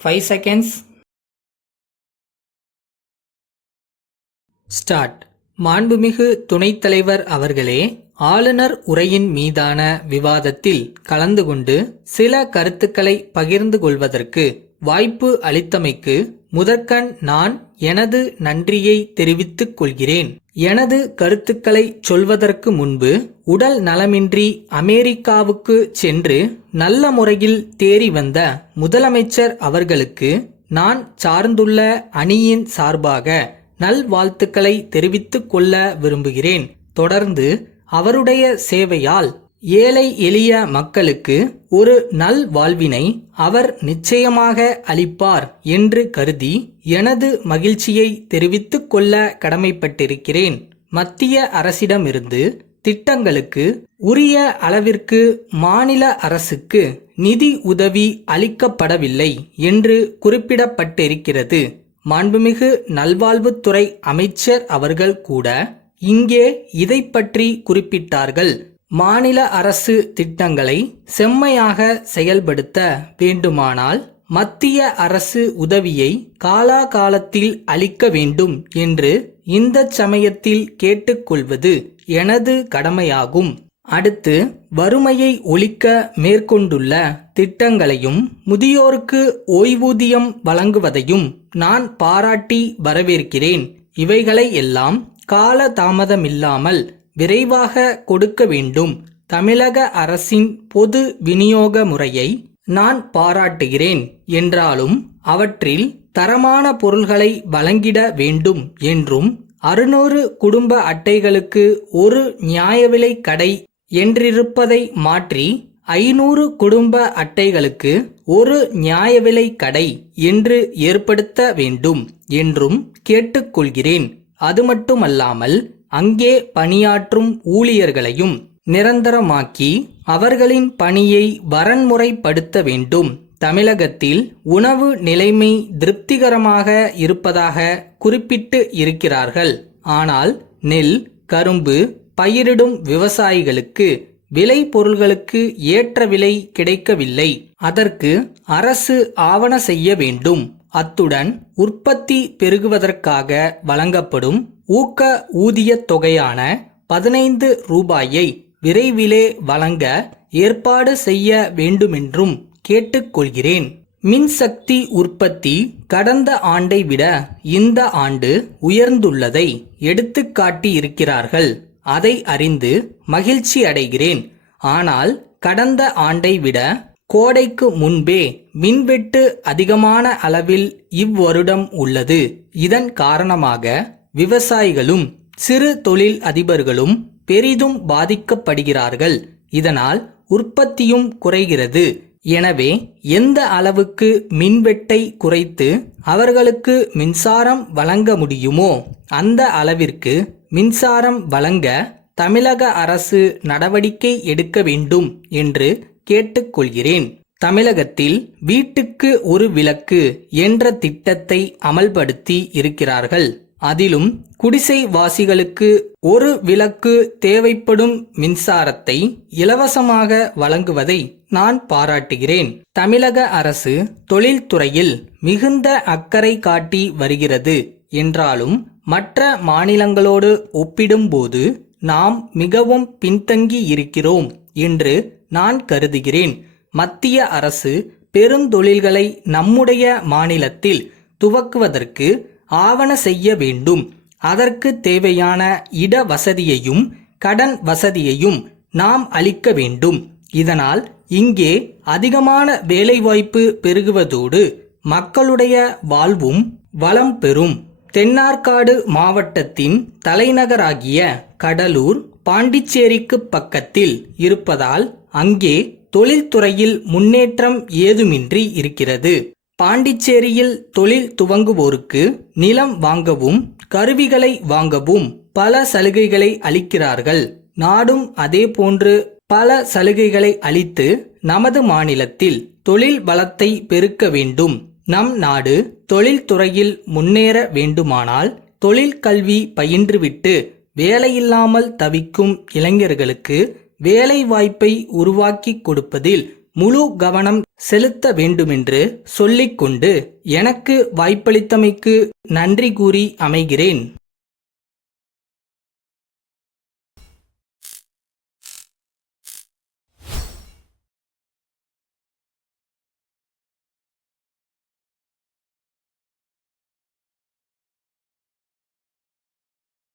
5 seconds. Start. மாண்புமிகு துணைத் தலைவர் அவர்களே, ஆளுநர் உரையின் மீதான விவாதத்தில் கலந்து கொண்டு சில கருத்துக்களை பகிர்ந்து கொள்வதற்கு வாய்ப்பு அளித்தமைக்கு முதற்கண் நான் எனது நன்றியை தெரிவித்துக் கொள்கிறேன். எனது கருத்துக்களை சொல்வதற்கு முன்பு உடல் நலமின்றி அமெரிக்காவுக்கு சென்று நல்ல முறையில் தேறி வந்த முதலமைச்சர் அவர்களுக்கு நான் சார்ந்துள்ள அணியின் சார்பாக நல்வாழ்த்துக்களை தெரிவித்துக் கொள்ள விரும்புகிறேன். தொடர்ந்து அவருடைய சேவையால் ஏழை எளிய மக்களுக்கு ஒரு நல்வாழ்வினை அவர் நிச்சயமாக அளிப்பார் என்று கருதி எனது மகிழ்ச்சியை தெரிவித்துக் கொள்ள கடமைப்பட்டிருக்கிறேன். மத்திய அரசிடமிருந்து திட்டங்களுக்கு உரிய அளவிற்கு மாநில அரசுக்கு நிதி உதவி அளிக்கப்படவில்லை என்று குறிப்பிடப்பட்டிருக்கிறது. மாண்புமிகு நல்வாழ்வுத்துறை அமைச்சர் அவர்கள் கூட இங்கே இதை பற்றி குறிப்பிட்டார்கள். மாநில அரசு திட்டங்களை செம்மையாக செயல்படுத்த வேண்டுமானால் மத்திய அரசு உதவியை காலாகாலத்தில் அளிக்க வேண்டும் என்று இந்த சமயத்தில் கேட்டுக்கொள்வது எனது கடமையாகும். அடுத்து, வறுமையை ஒழிக்க மேற்கொண்டுள்ள திட்டங்களையும் முதியோருக்கு ஓய்வூதியம் வழங்குவதையும் நான் பாராட்டி வரவேற்கிறேன். இவைகளை எல்லாம் கால தாமதமில்லாமல் விரைவாக கொடுக்க வேண்டும். தமிழக அரசின் பொது விநியோக முறையை நான் பாராட்டுகிறேன் என்றாலும் அவற்றில் தரமான பொருள்களை வழங்கிட வேண்டும் என்றும் 600 குடும்ப அட்டைகளுக்கு ஒரு நியாய விலை கடை என்றிருப்பதை மாற்றி 500 குடும்ப அட்டைகளுக்கு ஒரு நியாய விலை கடை என்று ஏற்படுத்த வேண்டும் என்றும் கேட்டுக்கொள்கிறேன். அது மட்டுமல்லாமல் அங்கே பணியாற்றும் ஊழியர்களையும் நிரந்தரமாக்கி அவர்களின் பணியை வரன்முறைப்படுத்த வேண்டும். தமிழகத்தில் உணவு நிலைமை திருப்திகரமாக இருப்பதாக குறிப்பிட்டு இருக்கிறார்கள். ஆனால் நெல், கரும்பு பயிரிடும் விவசாயிகளுக்கு விளை பொருள்களுக்கு ஏற்ற விலை கிடைக்கவில்லை. அதற்கு அரசு ஆவண செய்ய வேண்டும். அத்துடன் உற்பத்தி பெருகுவதற்காக வழங்கப்படும் ஊக்க ஊதியத் தொகையான 15 ரூபாயை விரைவிலே வழங்க ஏற்பாடு செய்ய வேண்டுமென்றும் கேட்டுக்கொள்கிறேன். மின்சக்தி உற்பத்தி கடந்த ஆண்டை விட இந்த ஆண்டு உயர்ந்துள்ளதை எடுத்துக்காட்டி இருக்கிறார்கள். அதை அறிந்து மகிழ்ச்சி அடைகிறேன். ஆனால் கடந்த ஆண்டை விட கோடைக்கு முன்பே மின்வெட்டு அதிகமான அளவில் இவ்வருடம் உள்ளது. இதன் காரணமாக விவசாயிகளும் சிறு தொழில் அதிபர்களும் பெரிதும் பாதிக்கப்படுகிறார்கள். இதனால் உற்பத்தியும் குறைகிறது. எனவே எந்த அளவுக்கு மின்வெட்டை குறைத்து அவர்களுக்கு மின்சாரம் வழங்க முடியுமோ அந்த அளவிற்கு மின்சாரம் வழங்க தமிழக அரசு நடவடிக்கை எடுக்க வேண்டும் என்று கேட்டுக்கொள்கிறேன். தமிழகத்தில் வீட்டுக்கு ஒரு விளக்கு என்ற திட்டத்தை அமல்படுத்தி இருக்கிறார்கள். அதிலும் குடிசை வாசிகளுக்கு ஒரு விளக்கு தேவைப்படும் மின்சாரத்தை இலவசமாக வழங்குவதை நான் பாராட்டுகிறேன். தமிழக அரசு தொழில்துறையில் மிகுந்த அக்கறை காட்டி வருகிறது என்றாலும் மற்ற மாநிலங்களோடு ஒப்பிடும்போது நாம் மிகவும் பின்தங்கி இருக்கிறோம் என்று நான் கருதுகிறேன். மத்திய அரசு பெருந்தொழில்களை நம்முடைய மாநிலத்தில் துவக்குவதற்கு ஆவண செய்ய வேண்டும். அதற்கு தேவையான இட வசதியையும் கடன் வசதியையும் நாம் அளிக்க வேண்டும். இதனால் இங்கே அதிகமான வேலைவாய்ப்பு பெருகுவதோடு மக்களுடைய வாழ்வும் வளம் பெறும். தென்னார்காடு மாவட்டத்தின் தலைநகராகிய கடலூர் பாண்டிச்சேரிக்கு பக்கத்தில் இருப்பதால் அங்கே தொழில்துறையில் முன்னேற்றம் ஏதுமின்றி இருக்கிறது. பாண்டிச்சேரியில் தொழில் துவங்குவோருக்கு நிலம் வாங்கவும் கருவிகளை வாங்கவும் பல சலுகைகளை அளிக்கிறார்கள். நாடும் அதே போன்று பல சலுகைகளை அளித்து நமது மாநிலத்தில் தொழில் வளத்தை பெருக்க வேண்டும். நம் நாடு தொழில்துறையில் முன்னேற வேண்டுமானால் தொழில் கல்வி பயின்றுவிட்டு வேலையில்லாமல் தவிக்கும் இளைஞர்களுக்கு வேலை வாய்ப்பை உருவாக்கி கொடுப்பதில் முழு கவனம் செலுத்த வேண்டுமென்று சொல்லிக்கொண்டு எனக்கு வாய்ப்பளித்தமைக்கு நன்றி கூறி அமைகிறேன்.